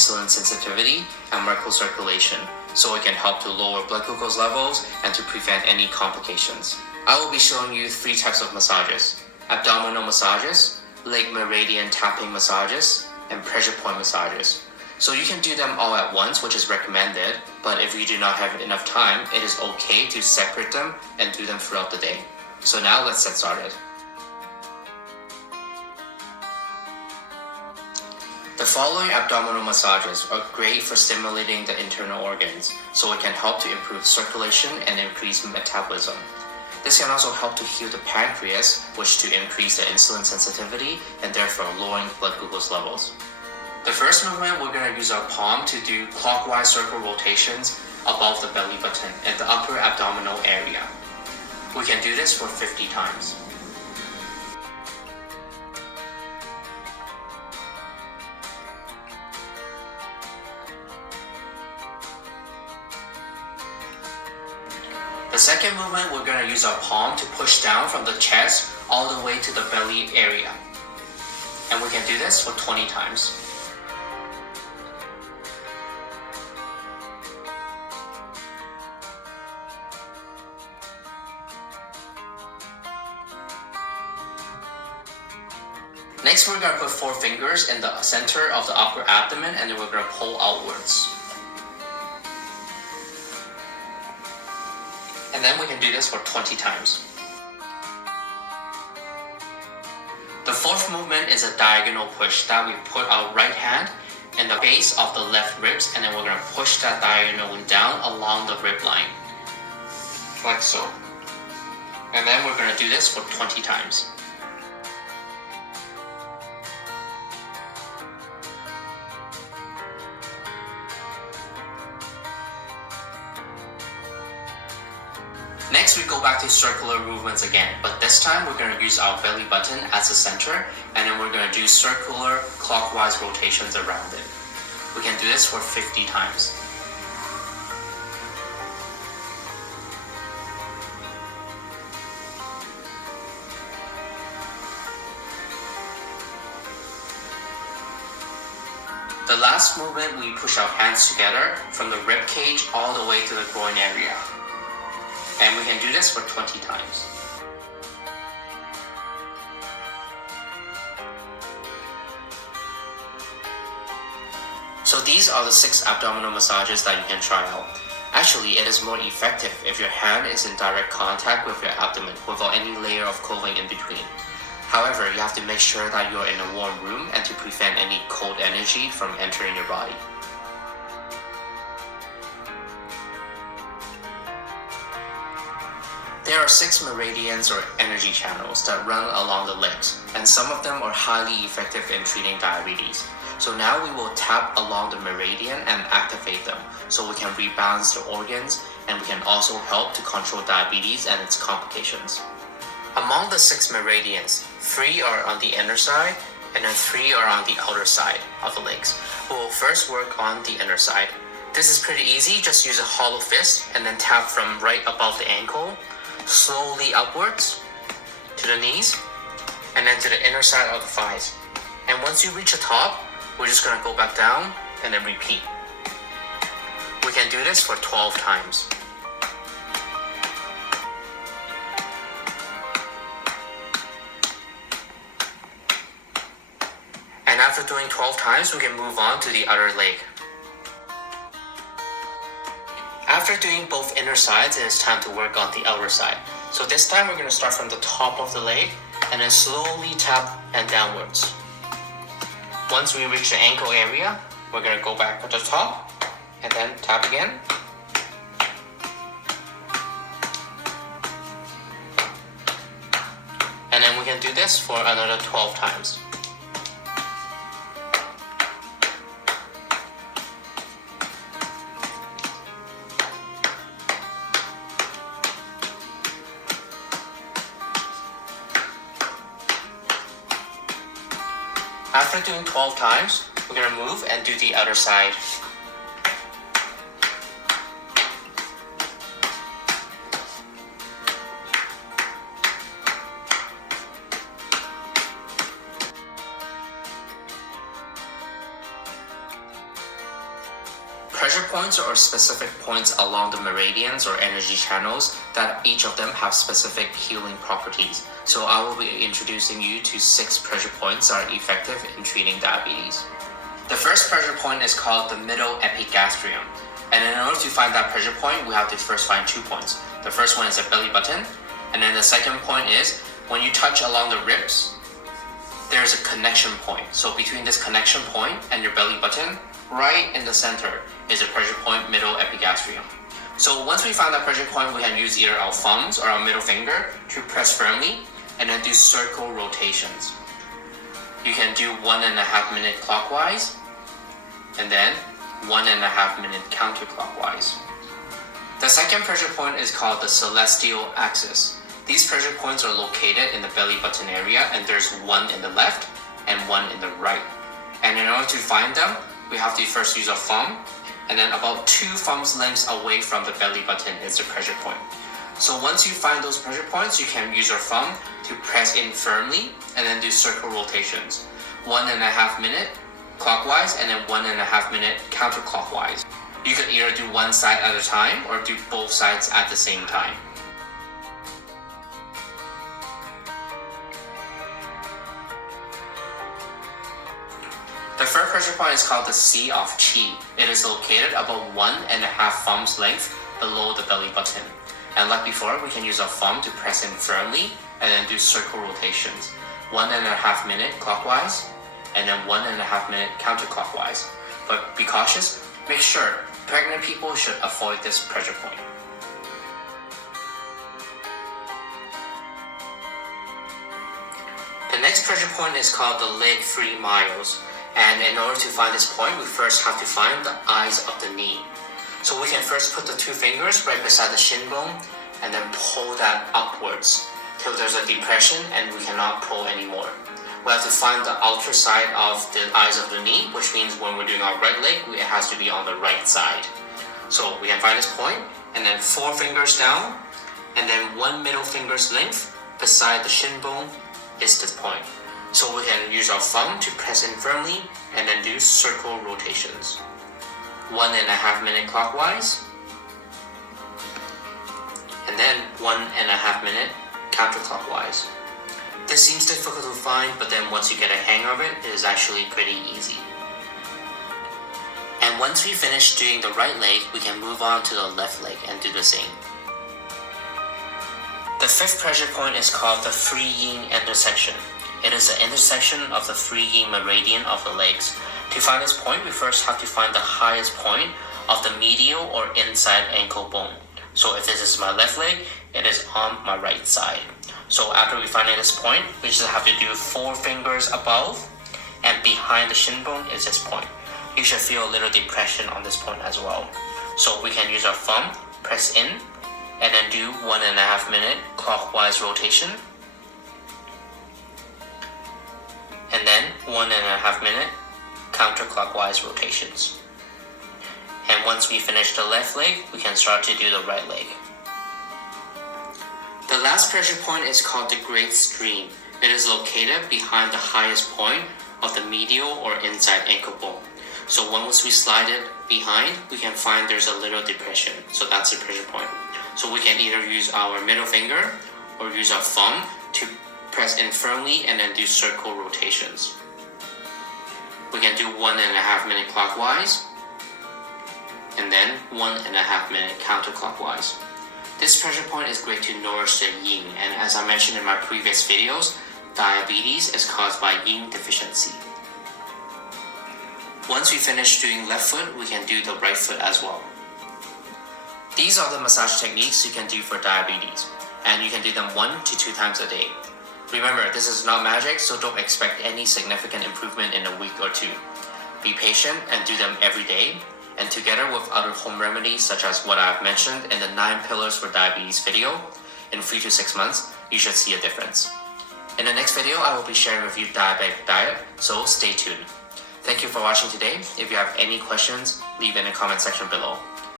insulin sensitivity and rectal circulation, so it can help to lower blood glucose levels and to prevent any complications. I will be showing you 3 types of massages: abdominal massages, leg meridian tapping massages, and pressure point massages. So you can do them all at once, which is recommended, but if you do not have enough time, it is okay to separate them and do them throughout the day. So now let's get started. The following abdominal massages are great for stimulating the internal organs, so it can help to improve circulation and increase metabolism. This can also help to heal the pancreas, which to increase the insulin sensitivity and therefore lowering blood glucose levels. The first movement, we're going to use our palm to do clockwise circle rotations above the belly button in the upper abdominal area. We can do this for 50 times. The second movement, we're going to use our palm to push down from the chest all the way to the belly area. And we can do this for 20 times. Next, we're going to put 4 fingers in the center of the upper abdomen, and then we're going to pull outwards. And then we can do this for 20 times. The fourth movement is a diagonal push that we put our right hand in the base of the left ribs, and then we're going to push that diagonally down along the rib line, like so. And then we're going to do this for 20 times. Next, we go back to circular movements again, but this time we're going to use our belly button as the center, and then we're going to do circular clockwise rotations around it. We can do this for 50 times. The last movement, we push our hands together from the rib cage all the way to the groin area. And we can do this for 20 times. So these are the 6 abdominal massages that you can try out. Actually, it is more effective if your hand is in direct contact with your abdomen without any layer of clothing in between. However, you have to make sure that you're in a warm room and to prevent any cold energy from entering your body. There are 6 meridians or energy channels that run along the legs, and some of them are highly effective in treating diabetes. So now we will tap along the meridian and activate them, so we can rebalance the organs, and we can also help to control diabetes and its complications. Among the 6 meridians, 3 are on the inner side, and then 3 are on the outer side of the legs. We will first work on the inner side. This is pretty easy, just use a hollow fist and then tap from right above the ankle, slowly upwards to the knees, and then to the inner side of the thighs. And once you reach the top, we're just going to go back down and then repeat. We can do this for 12 times. And after doing 12 times, we can move on to the other leg. After doing both inner sides, it is time to work on the outer side. So this time we're going to start from the top of the leg and then slowly tap and downwards. Once we reach the ankle area, we're going to go back to the top and then tap again. And then we can do this for another 12 times. After doing 12 times, we're going to move and do the other side. Pressure points are specific points along the meridians or energy channels that each of them have specific healing properties. So I will be introducing you to 6 pressure points that are effective in treating diabetes. The first pressure point is called the middle epigastrium. And in order to find that pressure point, we have to first find 2 points. The first one is the belly button, and then the second point is when you touch along the ribs, there's a connection point. So between this connection point and your belly button, right in the center is a pressure point, middle epigastrium. So once we find that pressure point, we can use either our thumbs or our middle finger to press firmly and then do circle rotations. You can do 1.5 minute clockwise and then 1.5 minute counterclockwise. The second pressure point is called the celestial axis. These pressure points are located in the belly button area, and there's one in the left and one in the right. And in order to find them, we have to first use a thumb, and then about 2 thumbs lengths away from the belly button is the pressure point. So once you find those pressure points, you can use your thumb to press in firmly and then do circle rotations. 1.5 minute clockwise and then 1.5 minute counterclockwise. You can either do one side at a time or do both sides at the same time. The third pressure point is called the Sea of Qi. It is located about 1.5 thumbs length below the belly button. And like before, we can use our thumb to press in firmly and then do circle rotations. 1.5 minute clockwise and then 1.5 minute counterclockwise. But be cautious, make sure pregnant people should avoid this pressure point. The next pressure point is called the leg 3 miles. And in order to find this point, we first have to find the eyes of the knee. So we can first put the 2 fingers right beside the shin bone and then pull that upwards till there's a depression and we cannot pull anymore. We have to find the outer side of the eyes of the knee, which means when we're doing our right leg, it has to be on the right side. So we can find this point and then 4 fingers down and then 1 middle finger's length beside the shin bone is this point. So we can use our thumb to press in firmly and then do circle rotations. 1.5 minute clockwise and then 1.5 minute counterclockwise. This seems difficult to find, but then once you get a hang of it, it is actually pretty easy. And once we finish doing the right leg, we can move on to the left leg and do the same. The 5th pressure point is called the 3 yin intersection. It is the intersection of the 3 yin meridian of the legs. To find this point, we first have to find the highest point of the medial or inside ankle bone. So if this is my left leg, it is on my right side. So after we find this point, we just have to do 4 fingers above and behind the shin bone is this point. You should feel a little depression on this point as well. So we can use our thumb, press in, and then do 1.5 minute clockwise rotation. And then 1.5 minute counterclockwise rotations. And once we finish the left leg, we can start to do the right leg. The last pressure point is called the great stream. It is located behind the highest point of the medial or inside ankle bone. So once we slide it behind, we can find there's a little depression. So that's the pressure point. So we can either use our middle finger or use our thumb to press in firmly and then do circle rotations. We can do 1.5 minute clockwise and then 1.5 minute counterclockwise. This pressure point is great to nourish the yin, and as I mentioned in my previous videos, diabetes is caused by yin deficiency. Once we finish doing left foot, we can do the right foot as well. These are the massage techniques you can do for diabetes, and you can do them 1 to 2 times a day. Remember, this is not magic, so don't expect any significant improvement in a week or 2. Be patient and do them every day, and together with other home remedies such as what I've mentioned in the 9 pillars for diabetes video, in 3 to 6 months, you should see a difference. In the next video, I will be sharing with you diabetic diet, so stay tuned. Thank you for watching today. If you have any questions, leave in the comment section below.